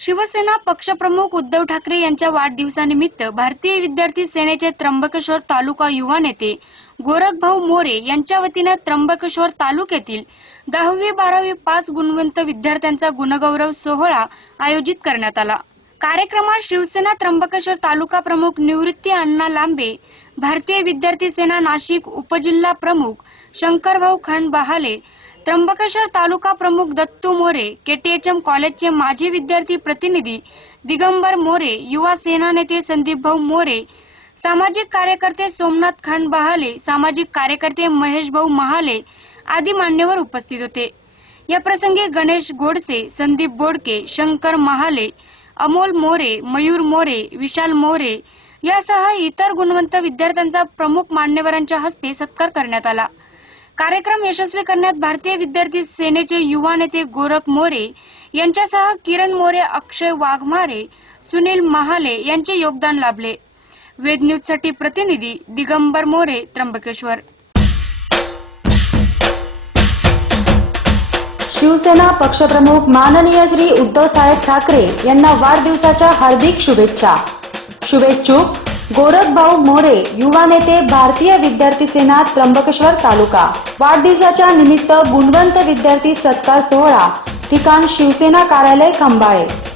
शिवसेना पक्षप्रमुख उद्धव ठाकरे यांच्या वाढदिवसानिमित्त भारतीय विद्यार्थी सेनेचे त्र्यंबकेश्वर तालुका युवा नेते गोरखभाऊ मोरे यांच्या वतीनं त्र्यंबकेश्वर तालुक्यातील दहावी बारावी पाच गुणवंत विद्यार्थ्यांचा गुणगौरव सोहळा आयोजित करण्यात आला. कार्यक्रमात शिवसेना त्र्यंबकेश्वर तालुका प्रमुख निवृत्ती अण्णा लांबे भारतीय विद्यार्थी सेना नाशिक उपजिल्हा प्रमुख शंकरभाऊ खंड बहाले त्र्यंबकेश्वर तालुका प्रमुख दत्तू मोरे केटीएचएम कॉलेजचे माजी विद्यार्थी प्रतिनिधी दिगंबर मोरे युवा सेना नेते संदीपभाऊ मोरे सामाजिक कार्यकर्ते सोमनाथ खान बहाले सामाजिक कार्यकर्ते महेश भाऊ महाले आदी मान्यवर उपस्थित होते. या प्रसंगी गणेश गोडसे संदीप बोडके शंकर महाले अमोल मोरे मयूर मोरे विशाल मोरे यासह इतर गुणवंत विद्यार्थ्यांचा प्रमुख मान्यवरांच्या हस्ते सत्कार करण्यात आला. कार्यक्रम यशस्वी करण्यात भारतीय विद्यार्थी सेनेचे युवा नेते गोरख मोरे यांच्यासह किरण मोरे अक्षय वाघमारे सुनील महाले यांचे योगदान लाभले. वेद न्यूजसाठी प्रतिनिधी दिगंबर मोरे त्र्यंबकेश्वर. शिवसेना पक्षप्रमुख माननीय श्री उद्धव साहेब ठाकरे यांना वाढदिवसाच्या हार्दिक शुभेच्छा. शुभेच्छुक गोरखभाऊ मोरे युवा नेते भारतीय विद्यार्थी सेना त्र्यंबकेश्वर तालुका. वाढदिवसाच्या निमित्त गुणवंत विद्यार्थी सत्कार सोहळा. ठिकाण शिवसेना कार्यालय खंबाळे.